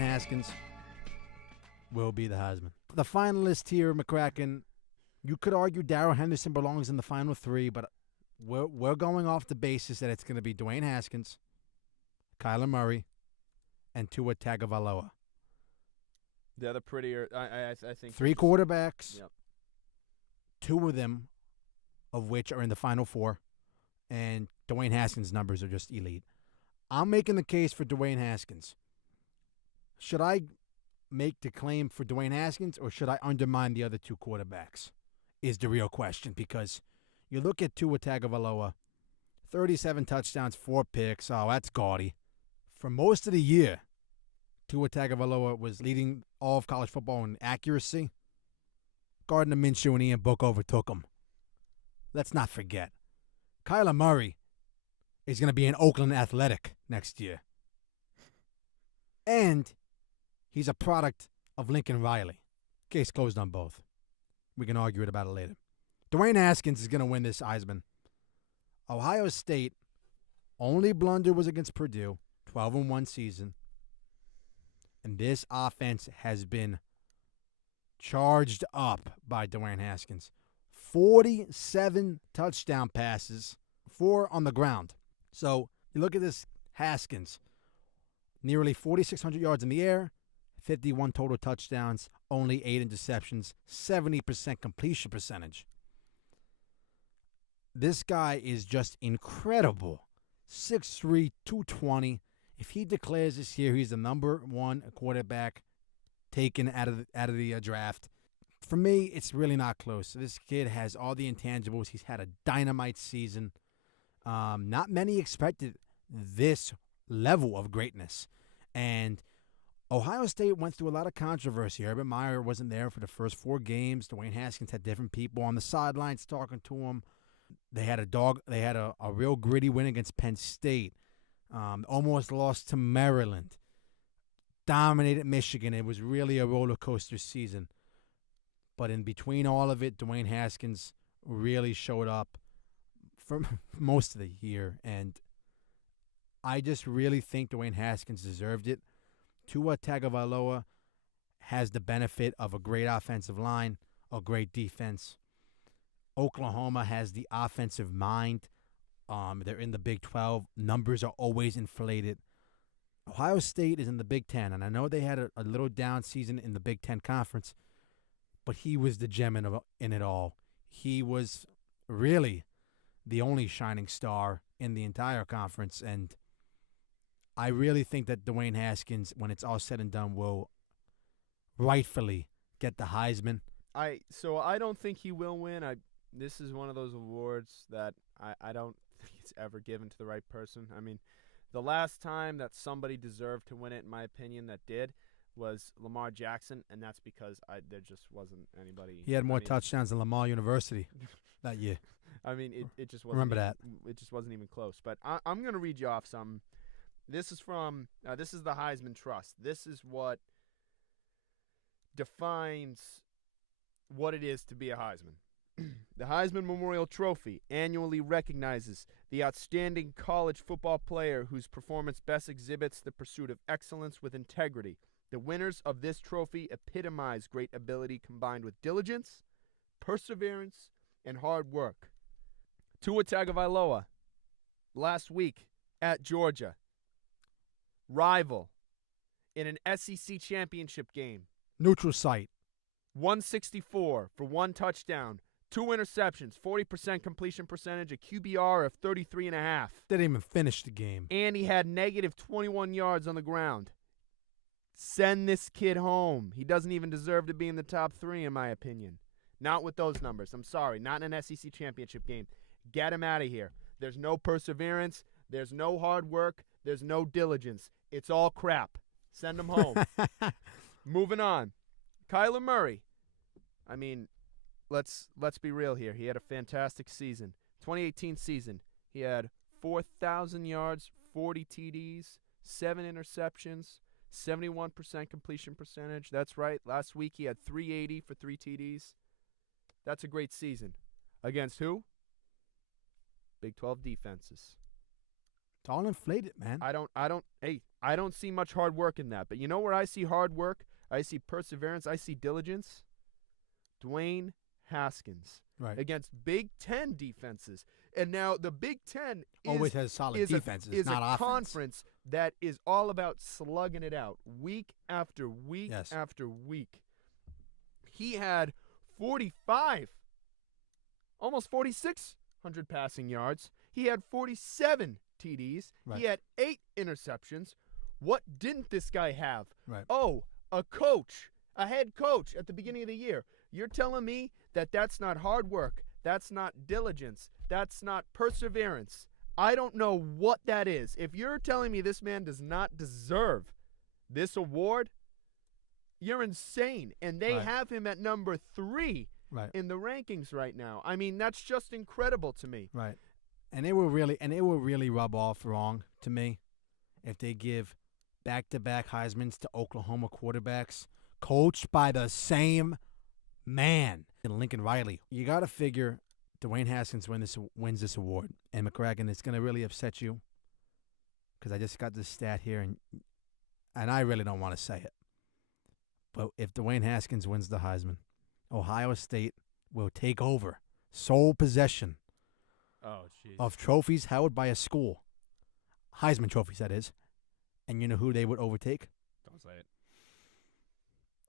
Haskins will be the Heisman. The finalists here, McCracken, you could argue Darrell Henderson belongs in the final three, but we're going off the basis that it's going to be Dwayne Haskins, Kyler Murray, and Tua Tagovailoa. The other prettier, I think. Three quarterbacks. Yep. Two of them of which are in the final four, and Dwayne Haskins' numbers are just elite. I'm making the case for Dwayne Haskins. Should I make the claim for Dwayne Haskins, or should I undermine the other two quarterbacks is the real question, because you look at Tua Tagovailoa, 37 touchdowns, 4 picks. Oh, that's gaudy. For most of the year, Tua Tagovailoa was leading all of college football in accuracy. Gardner Minshew and Ian Book overtook him. Let's not forget. Kyler Murray is going to be an Oakland Athletic next year. And he's a product of Lincoln Riley. Case closed on both. We can argue about it later. Dwayne Haskins is going to win this Heisman. Ohio State only blunder was against Purdue, 12-1 season. And this offense has been charged up by Dwayne Haskins. 47 touchdown passes, 4 on the ground. So you look at this Haskins, nearly 4,600 yards in the air, 51 total touchdowns, only 8 interceptions, 70% completion percentage. This guy is just incredible. 6'3", 220. If he declares this year he's the number one quarterback taken out of the draft, for me, it's really not close. This kid has all the intangibles. He's had a dynamite season. Not many expected this level of greatness. And Ohio State went through a lot of controversy. Urban Meyer wasn't there for the first 4 games. Dwayne Haskins had different people on the sidelines talking to him. They had a real gritty win against Penn State. Almost lost to Maryland. Dominated Michigan. It was really a roller coaster season. But in between all of it, Dwayne Haskins really showed up for most of the year. And I just really think Dwayne Haskins deserved it. Tua Tagovailoa has the benefit of a great offensive line, a great defense. Oklahoma has the offensive mind. They're in the Big 12. Numbers are always inflated. Ohio State is in the Big 10, and I know they had a little down season in the Big 10 conference, but he was the gem in it all. He was really the only shining star in the entire conference, and I really think that Dwayne Haskins, when it's all said and done, will rightfully get the Heisman. So I don't think he will win. This is one of those awards that I don't think it's ever given to the right person. I mean, the last time that somebody deserved to win it, in my opinion, that did was Lamar Jackson, and that's because there just wasn't anybody. He had more touchdowns than Lamar University that year. I mean, it just wasn't. Remember that. It just wasn't even close. But I'm going to read you off some. This is from this is the Heisman Trust. This is what defines what it is to be a Heisman. The Heisman Memorial Trophy annually recognizes the outstanding college football player whose performance best exhibits the pursuit of excellence with integrity. The winners of this trophy epitomize great ability combined with diligence, perseverance, and hard work. Tua Tagovailoa, last week at Georgia, rival in an SEC championship game. Neutral site. 164 for 1 touchdown, 2 interceptions, 40% completion percentage, a QBR of 33.5. Didn't even finish the game. And he had negative 21 yards on the ground. Send this kid home. He doesn't even deserve to be in the top 3, in my opinion. Not with those numbers. I'm sorry. Not in an SEC championship game. Get him out of here. There's no perseverance. There's no hard work. There's no diligence. It's all crap. Send him home. Moving on. Kyler Murray. I mean, let's be real here. He had a fantastic season. 2018 season, he had 4,000 yards, 40 TDs, 7 interceptions, 71% completion percentage. That's right. Last week he had 380 for 3 TDs. That's a great season. Against who? Big 12 defenses. It's all inflated, man. I don't see much hard work in that. But you know where I see hard work? I see perseverance. I see diligence. Dwayne Haskins Right. against Big Ten defenses. And now the Big Ten Always has solid defenses, is not a offense. conference that is all about slugging it out week after week Yes. after week. He had 45, almost 4,600 passing yards. He had 47 TDs. Right. He had 8 interceptions. What didn't this guy have? Right. Oh, a coach, a head coach at the beginning of the year. You're telling me that that's not hard work, that's not diligence, that's not perseverance. I don't know what that is. If you're telling me this man does not deserve this award, you're insane. And they Right. have him at number 3 Right. in the rankings right now. I mean, that's just incredible to me. Right. And it will really rub off wrong to me if they give back-to-back Heismans to Oklahoma quarterbacks coached by the same man, Lincoln Riley. You got to figure Dwayne Haskins wins this award. And McCracken, it's going to really upset you because I just got this stat here, and I really don't want to say it. But if Dwayne Haskins wins the Heisman, Ohio State will take over sole possession Oh, jeez. of trophies held by a school. Heisman trophies, that is. And you know who they would overtake? Don't say it.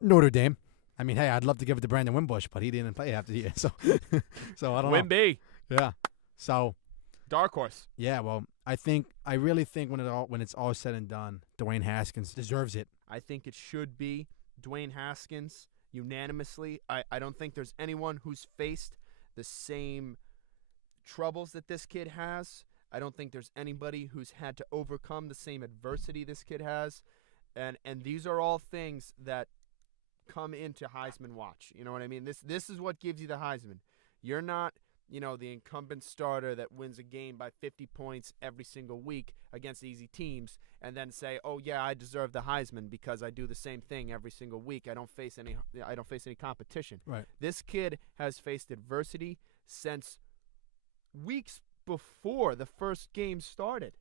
Notre Dame. I mean, hey, I'd love to give it to Brandon Wimbush, but he didn't play half the year. So I don't know. Wimby. Yeah. So, Dark horse. yeah, well, I really think when it's all said and done, Dwayne Haskins deserves it. I think it should be Dwayne Haskins unanimously. I don't think there's anyone who's faced the same troubles that this kid has. I don't think there's anybody who's had to overcome the same adversity this kid has. And these are all things that come into Heisman watch. You know what I mean? This is what gives you the Heisman. You're not, the incumbent starter that wins a game by 50 points every single week against easy teams and then say, "Oh yeah, I deserve the Heisman because I do the same thing every single week. I don't face any competition." Right. This kid has faced adversity since weeks before the first game started.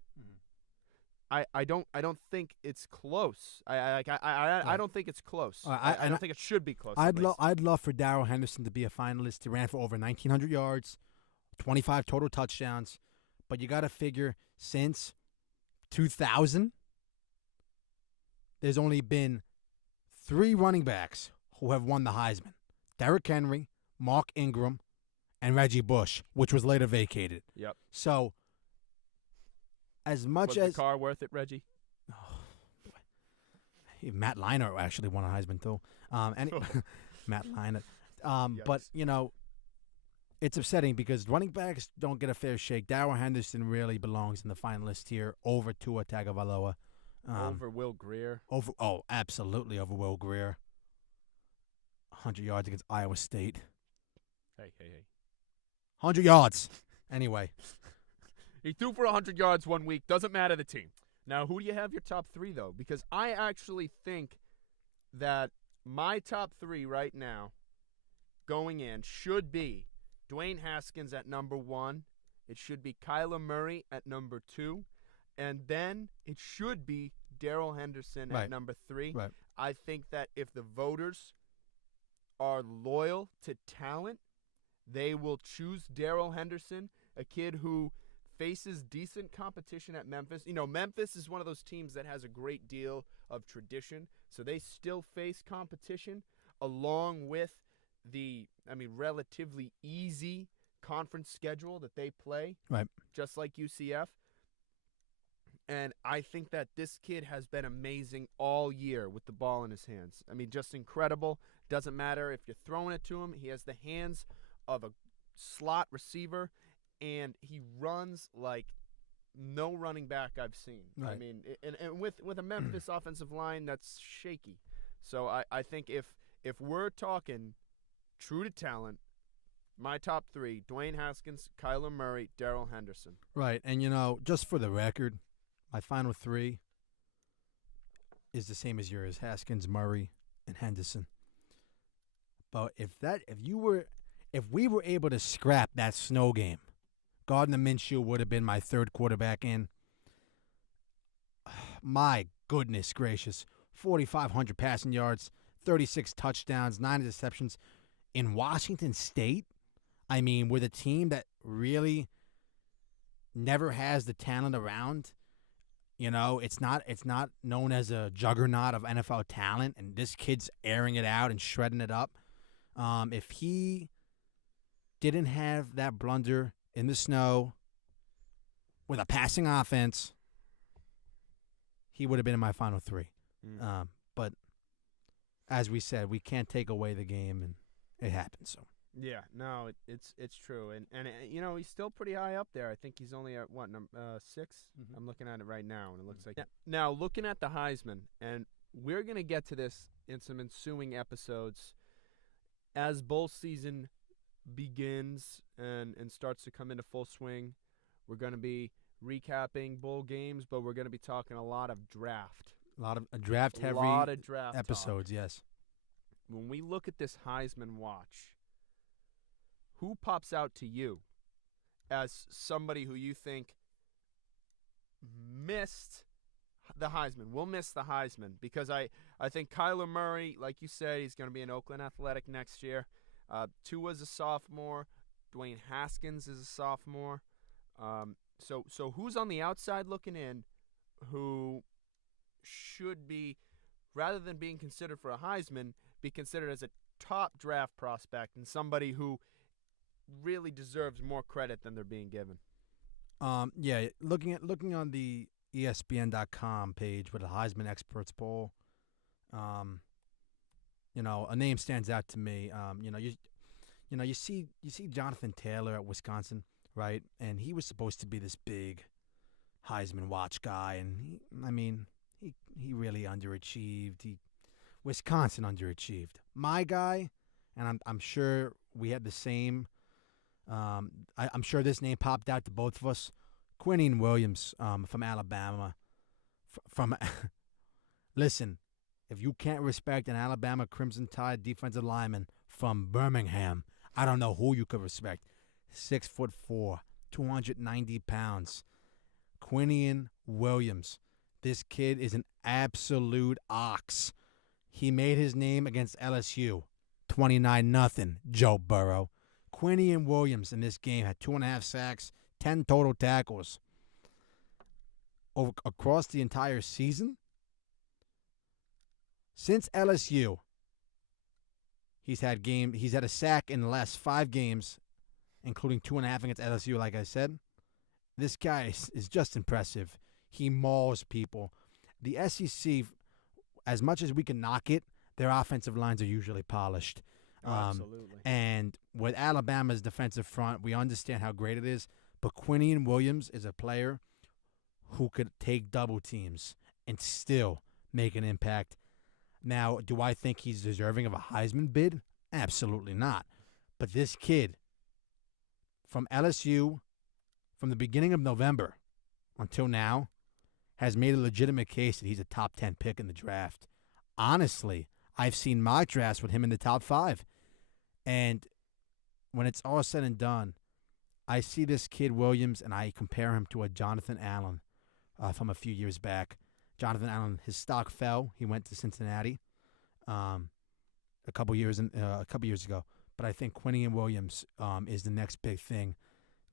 I don't think it's close. I don't think it's close. I don't think it should be close. I'd love for Darrell Henderson to be a finalist. He ran for over 1,900 yards, 25 total touchdowns. But you got to figure since 2000, there's only been 3 running backs who have won the Heisman: Derrick Henry, Mark Ingram, and Reggie Bush, which was later vacated. Yep. So, as much Was as the car worth it, Reggie? Matt Leinart actually won a Heisman too. Matt Leinart. But it's upsetting because running backs don't get a fair shake. Darrell Henderson really belongs in the finalist here over Tua Tagovailoa. Over Will Grier. Absolutely over Will Grier. 100 yards against Iowa State. Hey. 100 yards. Anyway. He threw for 100 yards one week. Doesn't matter the team. Now, who do you have your top 3, though? Because I actually think that my top 3 right now going in should be Dwayne Haskins at number 1. It should be Kyler Murray at number 2. And then it should be Darrell Henderson at number 3. Right. I think that if the voters are loyal to talent, they will choose Darrell Henderson, a kid who faces decent competition at Memphis. Memphis is one of those teams that has a great deal of tradition, so they still face competition along with the, relatively easy conference schedule that they play, Right. just like UCF. And I think that this kid has been amazing all year with the ball in his hands. Just incredible. Doesn't matter if you're throwing it to him. He has the hands of a slot receiver, and he runs like no running back I've seen. Right. And with a Memphis offensive line that's shaky. So I think if we're talking true to talent, my top 3, Dwayne Haskins, Kyler Murray, Darrell Henderson. Right. And, just for the record, my final 3 is the same as yours: Haskins, Murray, and Henderson. But if we were able to scrap that snow game, Gardner Minshew would have been my 3rd quarterback in. my goodness gracious. 4,500 passing yards, 36 touchdowns, 9 interceptions. In Washington State, I mean, with a team that really never has the talent around. It's not known as a juggernaut of NFL talent, and this kid's airing it out and shredding it up. If he didn't have that blunder in the snow with a passing offense, he would have been in my final three. But as we said, we can't take away the game, and it happened. So yeah, no, it's true, and he's still pretty high up there. I think he's only at what number 6. Mhm. I'm looking at it right now, and it looks like now looking at the Heisman, and we're gonna get to this in some ensuing episodes as bowl season begins and starts to come into full swing. We're gonna be recapping bowl games, but we're gonna be talking a lot of draft. a lot of draft-heavy Draft episodes, talk. yes. When we look at this Heisman watch, who pops out to you as somebody who you think missed the Heisman? We'll miss the Heisman because I think Kyler Murray, like you said, he's going to be an Oakland Athletic next year. Tua's a sophomore. Dwayne Haskins is a sophomore. So who's on the outside looking in who should be, rather than being considered for a Heisman, be considered as a top draft prospect and somebody who really deserves more credit than they're being given? Yeah, looking on the ESPN.com page with the Heisman Experts poll, a name stands out to me. You see Jonathan Taylor at Wisconsin, right? And he was supposed to be this big Heisman watch guy, and he really underachieved. Wisconsin underachieved. My guy, and I'm sure we had the same. I'm sure this name popped out to both of us. Quinnen Williams from Alabama. Listen, if you can't respect an Alabama Crimson Tide defensive lineman from Birmingham, I don't know who you could respect. 6'4", 290 pounds. Quinnen Williams. This kid is an absolute ox. He made his name against LSU. 29-0, Joe Burrow. Quinnen Williams in this game had 2.5 sacks, 10 total tackles. Across the entire season, since LSU, he's had a sack in the last 5 games, including 2.5 against LSU, like I said. This guy is just impressive. He mauls people. The SEC, as much as we can knock it, their offensive lines are usually polished. Absolutely. And with Alabama's defensive front, we understand how great it is. But Quinnen Williams is a player who could take double teams and still make an impact. Now, do I think he's deserving of a Heisman bid? Absolutely not. But this kid from LSU, from the beginning of November until now, has made a legitimate case that he's a top 10 pick in the draft. Honestly, I've seen mock drafts with him in the top 5. And when it's all said and done, I see this kid Williams and I compare him to a Jonathan Allen from a few years back. Jonathan Allen, his stock fell. He went to Cincinnati a couple years ago. But I think Quinnen Williams is the next big thing.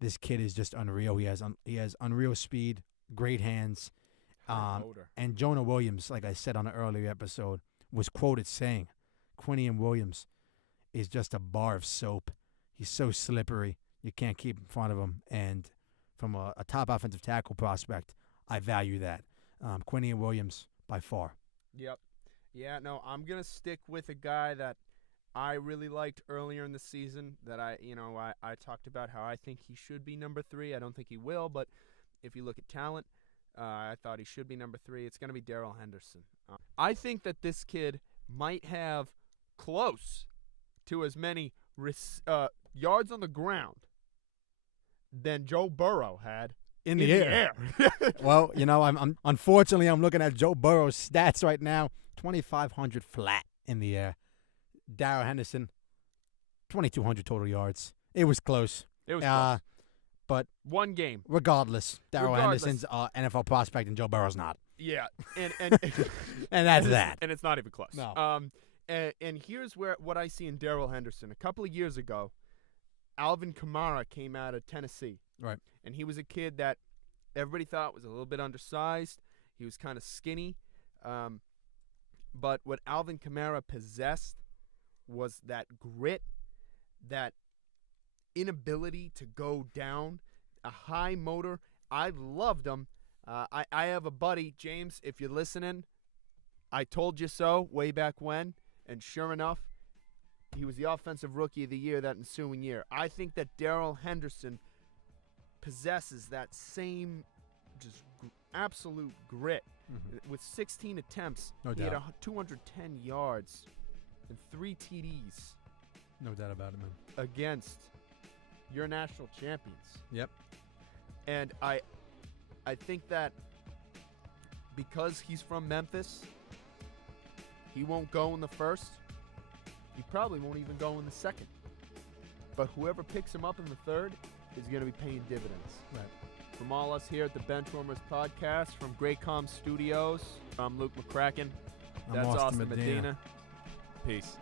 This kid is just unreal. He has unreal speed, great hands. And Jonah Williams, like I said on an earlier episode, was quoted saying, Quinnen Williams is just a bar of soap. He's so slippery. You can't keep in front of him. And from a top offensive tackle prospect, I value that. Quinnen Williams, by far. Yep. Yeah, no, I'm going to stick with a guy that I really liked earlier in the season that I talked about how I think he should be number 3. I don't think he will, but if you look at talent, I thought he should be number 3. It's going to be Darrell Henderson. I think that this kid might have close to as many yards on the ground than Joe Burrow had in the air. Well, I'm unfortunately I'm looking at Joe Burrow's stats right now. 2,500 flat in the air. Darrell Henderson, 2,200 total yards. It was close. But one game. Regardless, Darrell Henderson's NFL prospect and Joe Burrow's not. Yeah, and And that's that. and it's not even close. No. And here's what I see in Darrell Henderson. A couple of years ago, Alvin Kamara came out of Tennessee. Right. And he was a kid that everybody thought was a little bit undersized. He was kind of skinny. But what Alvin Kamara possessed was that grit, that inability to go down, a high motor. I loved him. I have a buddy, James, if you're listening, I told you so way back when, and sure enough, he was the offensive rookie of the year that ensuing year. I think that Darrell Henderson possesses that same just absolute grit. Mm-hmm. With 16 attempts, No he had doubt. 210 yards and 3 TDs No doubt about it, man. against your national champions. Yep. And I think that because he's from Memphis, he won't go in the first. He probably won't even go in the second. But whoever picks him up in the third is going to be paying dividends. Right. From all us here at the Benchwarmers podcast, from Graycom Studios, I'm Luke McCracken. I'm That's Austin Austin Medina. Medina. Peace.